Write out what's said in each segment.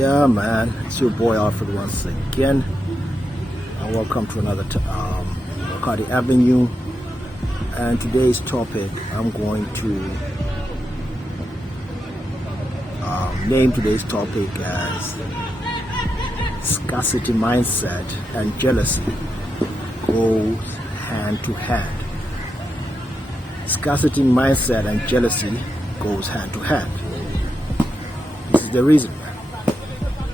Yeah, man, it's your boy Alfred once again, and welcome to another Cardi Avenue. And today's topic, I'm going to name today's topic as scarcity mindset and jealousy goes hand to hand. Scarcity mindset and jealousy goes hand to hand. This is the reason.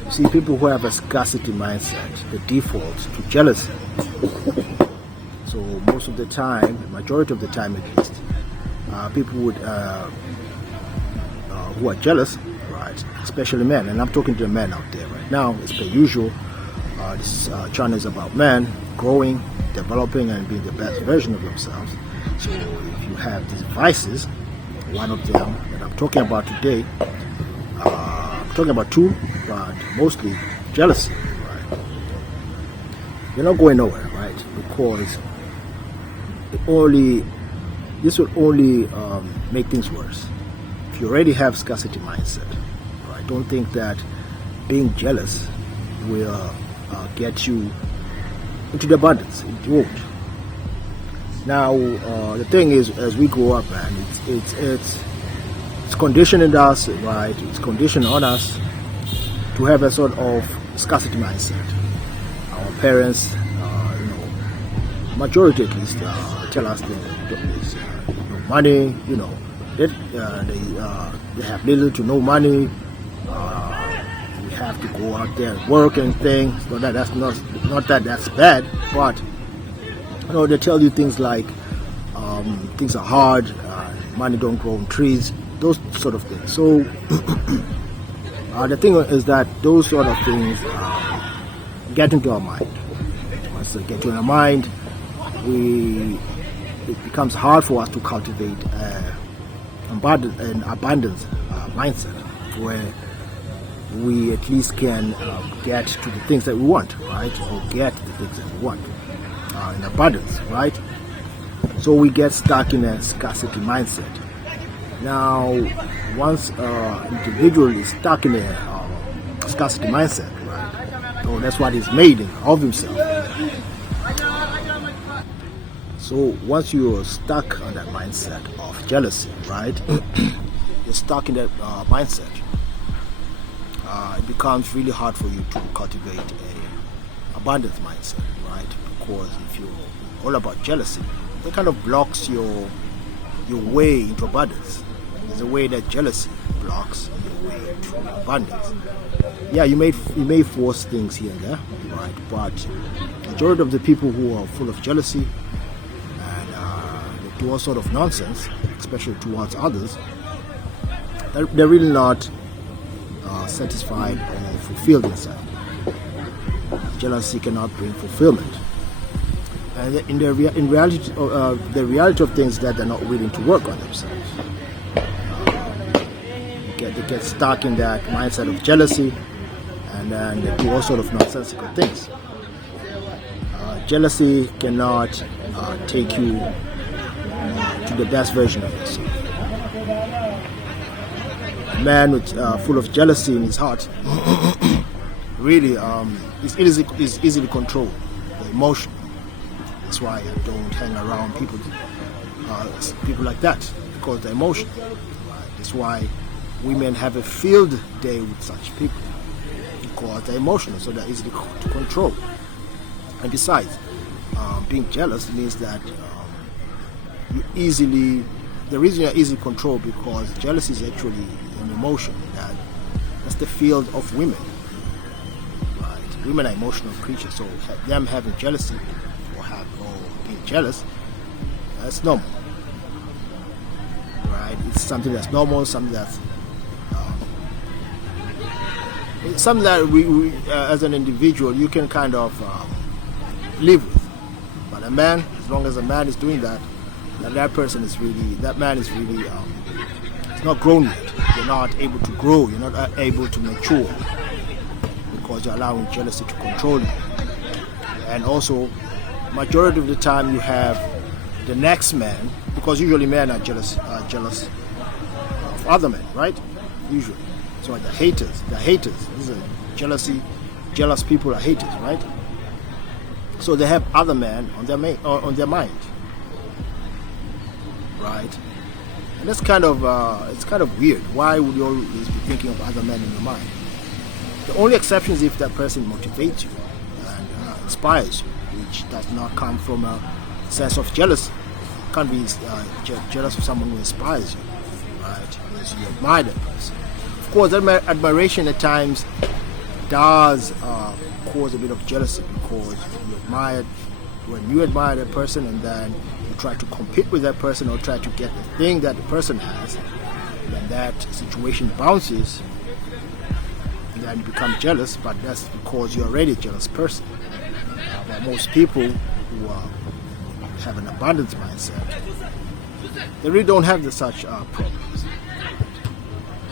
You see, people who have a scarcity mindset, the default to jealousy. So most of the time, majority of the time at least, people would who are jealous, right? Especially men, and I'm talking to the men out there right now. As per usual, this channel is about men growing, developing, and being the best version of themselves. So if you have these vices, one of them that I'm talking about today. I'm talking about two, but mostly jealousy, right? You're not going nowhere, right? Because this will only make things worse. If you already have scarcity mindset, right? Don't think that being jealous will get you into the abundance. It won't. Now, the thing is, as we grow up, man, it's conditioning us, right? It's conditioned on us to have a sort of scarcity mindset. Our parents, majority at least, tell us that there's no money, they have little to no money. We have to go out there and work and things. So that's not that that's bad, but they tell you things like things are hard, money don't grow on trees, those sort of things. So the thing is that those sort of things get into our mind. Once they get into our mind, it becomes hard for us to cultivate an abundance mindset where we at least can get to the things that we want, right? Or get the things that we want in abundance, right? So we get stuck in a scarcity mindset. Now, once individual is stuck in a scarcity mindset, right? So that's what he's made of himself. So once you're stuck on that mindset of jealousy, right? You're stuck in that mindset. It becomes really hard for you to cultivate a abundance mindset, right? Because if you're all about jealousy, it kind of blocks your way into abundance. There's a way that jealousy blocks your way to abundance. Yeah, you may force things here and there, right? But the majority of the people who are full of jealousy and they do all sort of nonsense, especially towards others, they're really not satisfied or fulfilled inside. Jealousy cannot bring fulfillment. And in reality, the reality of things that they're not willing to work on themselves. They get stuck in that mindset of jealousy, and then they do all sort of nonsensical things. Jealousy cannot take you to the best version of yourself. A man with full of jealousy in his heart really is easily controlled, the emotion. That's why I don't hang around people like that, because they're emotional. Right? That's why women have a field day with such people, because they're emotional, so they're easily to control. And besides, being jealous means that the reason you're easily controlled, because jealousy is actually an emotion. That's the field of women. Right? Women are emotional creatures, so them having jealousy or being jealous, that's normal, right? It's something that's normal, something that we as an individual you can kind of live with. But a man, as long as a man is doing that, that man is really it's not grown yet. You're not able to grow. You're not able to mature because you're allowing jealousy to control you. And also, majority of the time you have the next man, because usually men are jealous of other men, right? Usually. So they're haters. They're haters. This is jealousy. Jealous people are haters, right? So they have other men on their mind, right? And that's kind of it's kind of weird. Why would you always be thinking of other men in your mind? The only exception is if that person motivates you and inspires you, which does not come from a sense of jealousy. You can't be jealous of someone who inspires you, right? Because you admire that person. Of course, admiration at times does cause a bit of jealousy, because when you admire that person and then you try to compete with that person or try to get the thing that the person has, when that situation bounces, then you become jealous. But that's because you're already a jealous person. But most people who have an abundance mindset, they really don't have such problems.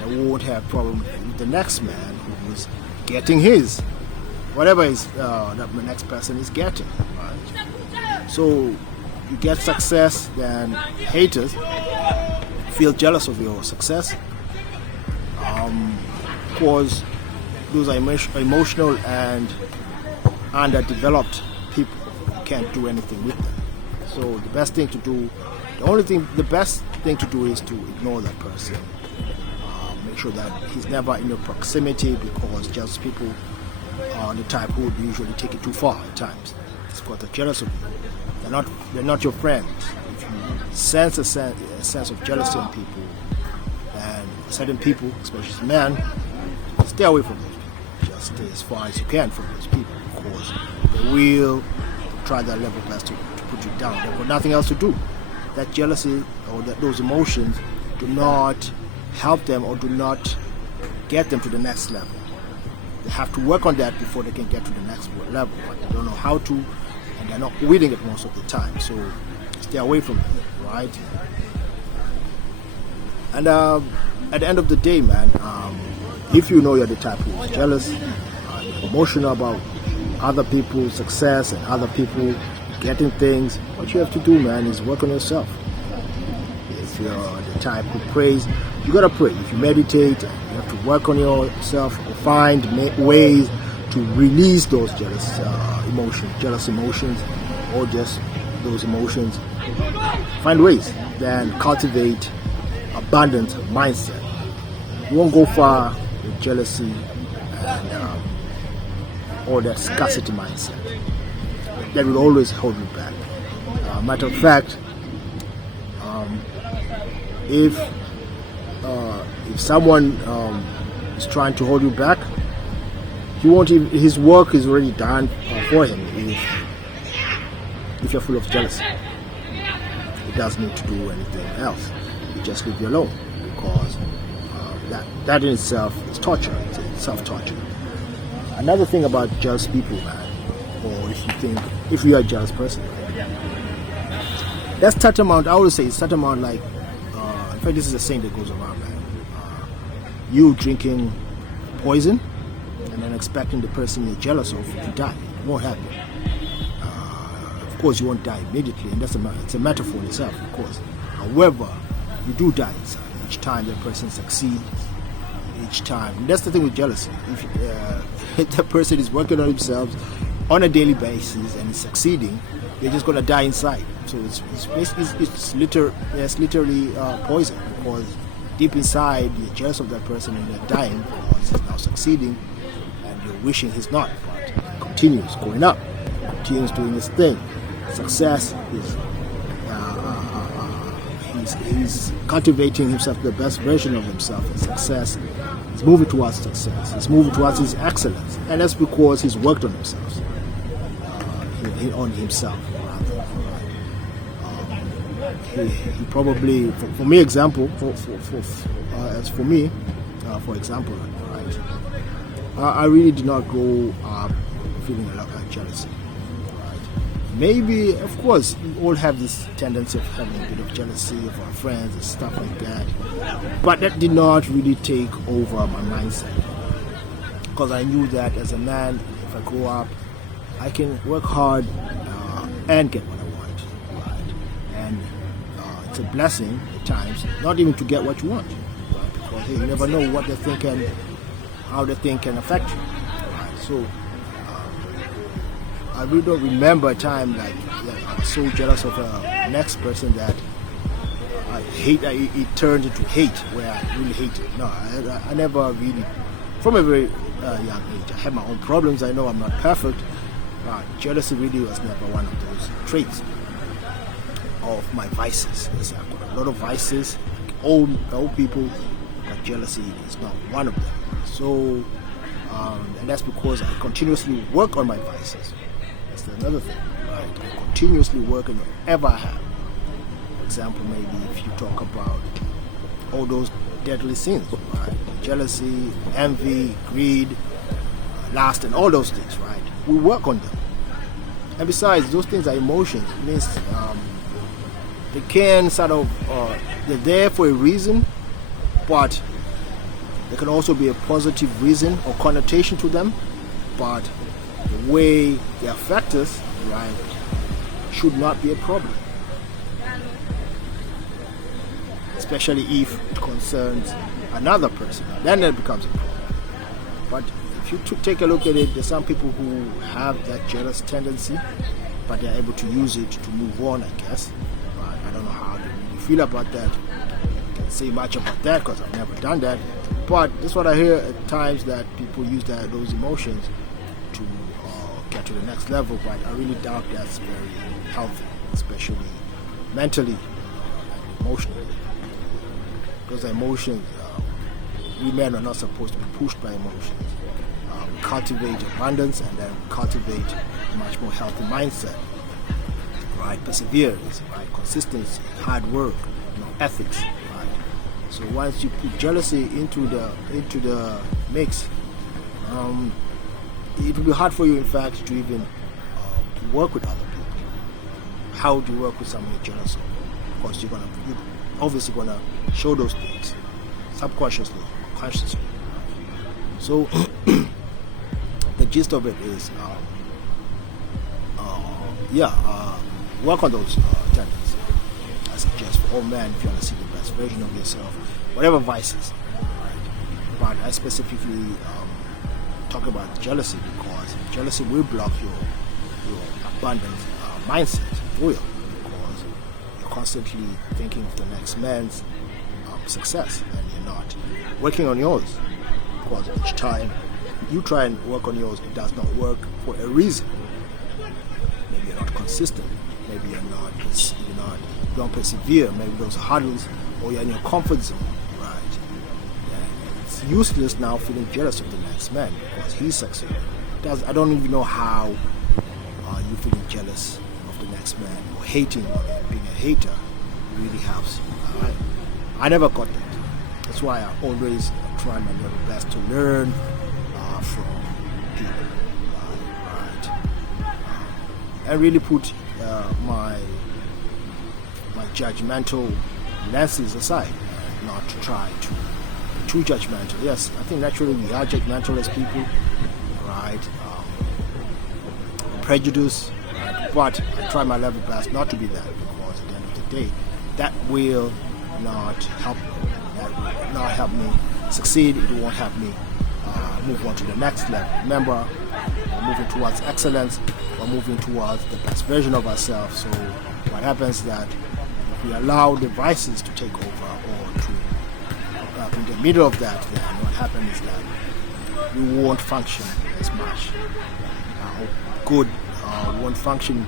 They won't have problems with the next man who's getting his, whatever is that the next person is getting, right? So you get success, then haters feel jealous of your success. Of course, those are emotional and underdeveloped people. You can't do anything with them. So the best thing to do, the best thing to do is to ignore that person. Make sure that he's never in your proximity, because just people are the type who would usually take it too far at times. It's because they're jealous of you. They're not your friends. If you sense a sense of jealousy in people, and certain people, especially men, stay away from those people. Just stay as far as you can from those people, because they will try their level best to put you down. They've got nothing else to do. That jealousy or those emotions do not help them or do not get them to the next level. They have to work on that before they can get to the next level, but they don't know how to, and they're not willing it most of the time. So stay away from it, right? And at the end of the day, man, if you know you're the type who is jealous, emotional about other people's success and other people getting things, what you have to do, man, is work on yourself. If you're the type who prays, you gotta pray. If you meditate, you have to work on yourself or find ways to release those jealous emotions, or just those emotions. Find ways, then cultivate abundant mindset. You won't go far with jealousy and or that scarcity mindset. That will always hold you back. Matter of fact, if someone is trying to hold you back, he won't even, his work is already done for him. If you're full of jealousy, he doesn't need to do anything else. You just leave you alone, because that in itself is torture. It's self-torture. Another thing about jealous people, man, or if you are a jealous person, that's tantamount. I always say it's tantamount like, in fact, this is a saying that goes around, man. You drinking poison and then expecting the person you're jealous of to die. It won't happen. Of course, you won't die immediately, and it's a metaphor in itself, of course. However, you do die inside each time the person succeeds. Each time. And that's the thing with jealousy. If the person is working on himself on a daily basis and is succeeding, you're just gonna die inside. So it's literally poison, because deep inside you're jealous of that person and you're dying because he's now succeeding, and you're wishing he's not. But he continues going up, continues doing his thing. Success is he's cultivating himself to the best version of himself, and success. He's moving towards success. He's moving towards his excellence, and that's because he's worked on himself. On himself, rather. He probably, for me, example, for example, right? I really did not grow up feeling a lot of jealousy. Maybe, of course, we all have this tendency of having a bit of jealousy of our friends and stuff like that. But that did not really take over my mindset. Because I knew that as a man, if I grow up, I can work hard and get what I want. Right? And it's a blessing at times, not even to get what you want. Right? because hey, you never know what they think and how they think can affect you. Right? So I really don't remember a time like I was so jealous of a next person that I hate. It turned into hate, where I really hate it. No, I never really, from a very young age, I had my own problems. I know I'm not perfect. Jealousy really was never one of those traits of my vices. Yes, I've got a lot of vices, like old people, but jealousy is not one of them. So, and that's because I continuously work on my vices. That's another thing, right? I continuously work on whatever I have. For example, maybe if you talk about all those deadly sins, right? Jealousy, envy, greed, lust, and all those things, right? We work on them. And besides, those things are emotions. It means they can sort of, they're there for a reason, but there can also be a positive reason or connotation to them. But the way they affect us, right, should not be a problem. Especially if it concerns another person. Then it becomes a problem. But if you take a look at it, there's some people who have that jealous tendency, but they're able to use it to move on, I guess. I don't know how they really feel about that. I can't say much about that because I've never done that. But that's what I hear at times, that people use those emotions to get to the next level. But I really doubt that's very healthy, especially mentally and emotionally. Those emotions, we men are not supposed to be pushed by emotions. We cultivate abundance, and then we cultivate a much more healthy mindset, right? Perseverance, right? Consistency, hard work, ethics, right? So once you put jealousy into the mix, it will be hard for you, in fact, to even work with other people. How do you work with someone you're jealous of? Of course, you're obviously gonna show those things subconsciously, consciously. So the gist of it is, work on those tendencies. I suggest for all men, if you want to see the best version of yourself, whatever vices, right? But I specifically talk about jealousy, because jealousy will block your abundant mindset, will, because you're constantly thinking of the next man's success, and you're not working on yours. Because each time you try and work on yours, it does not work for a reason. Maybe you're not consistent. Maybe you don't persevere. Maybe those hurdles, or you're in your comfort zone, right? And it's useless now feeling jealous of the next man because he's succeeding. I don't even know how you feeling jealous of the next man, or hating, or being a hater really helps you. Right? I never got that. That's why I always try my level best to learn from people, right? And really put my judgmental lenses aside, not to try to be too judgmental. Yes, I think naturally we are judgmental as people, right? Prejudice, right? But I try my level best not to be that, because at the end of the day, that will not help me. That will not help me succeed. It won't help me move on to the next level. Remember, we're moving towards excellence. We're moving towards the best version of ourselves. So what happens is that if we allow the vices to take over, or to in the middle of that, then what happens is that we won't function as much. Good won't function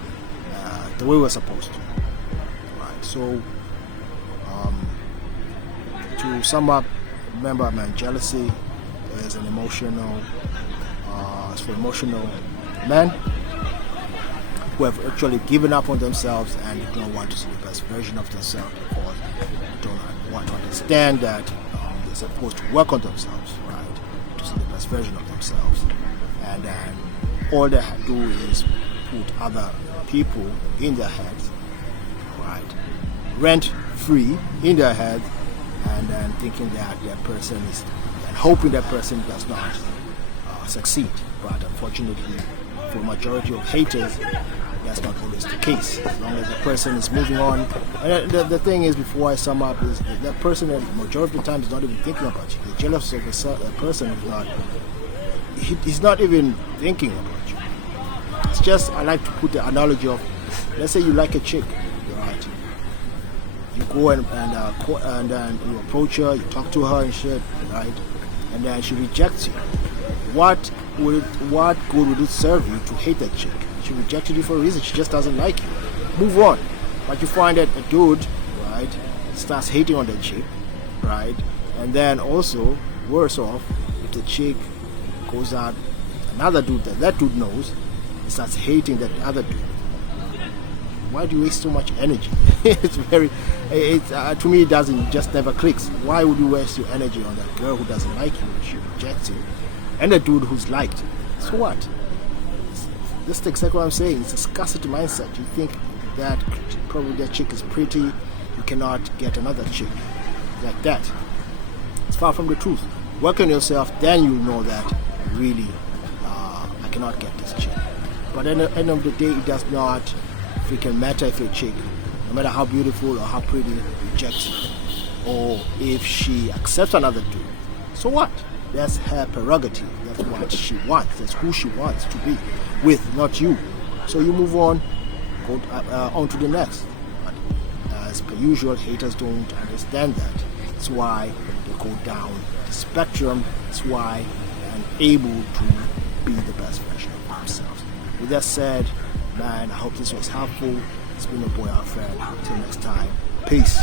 the way we're supposed to. Right. So to sum up, remember, man, jealousy is an emotional, it's for emotional men who have actually given up on themselves and don't want to see the best version of themselves, because they don't want to understand that they're supposed to work on themselves, right, to see the best version of themselves. And then all they do is put other people in their heads, right, rent free in their heads, and then thinking that that person is, and hoping that person does not succeed. but unfortunately, for majority of haters, that's not always the case. As long as the person is moving on. And the thing is, before I sum up, is that person that majority of the time is not even thinking about you. He's jealous of a person who's not. He's not even thinking about you. It's just, I like to put the analogy of, let's say you like a chick, right? You go and you approach her, you talk to her and shit, right? And then she rejects you. What good would it serve you to hate that chick? She rejected you for a reason. She just doesn't like you. Move on. But you find that a dude, right, starts hating on that chick, right? And then also, worse off, if the chick goes out, another dude that dude knows, he starts hating that other dude. Why do you waste so much energy? To me, it doesn't, just never clicks. Why would you waste your energy on that girl who doesn't like you, she rejects you, and a dude who's liked? So what? This is exactly what I'm saying. It's a scarcity mindset. You think that probably that chick is pretty, you cannot get another chick like that. It's far from the truth. Work on yourself, then you know that really I cannot get this chick. But at the end of the day, it does not freaking matter if a chick, no matter how beautiful or how pretty, rejects you, or if she accepts another dude. So what? That's her prerogative. That's what she wants. That's who she wants to be with, not you. So you move on, go on to the next. But as per usual, haters don't understand that. That's why they go down the spectrum. That's why they're unable to be the best version of themselves. With that said, man, I hope this was helpful. It's been your boy Alfred. Until next time, peace.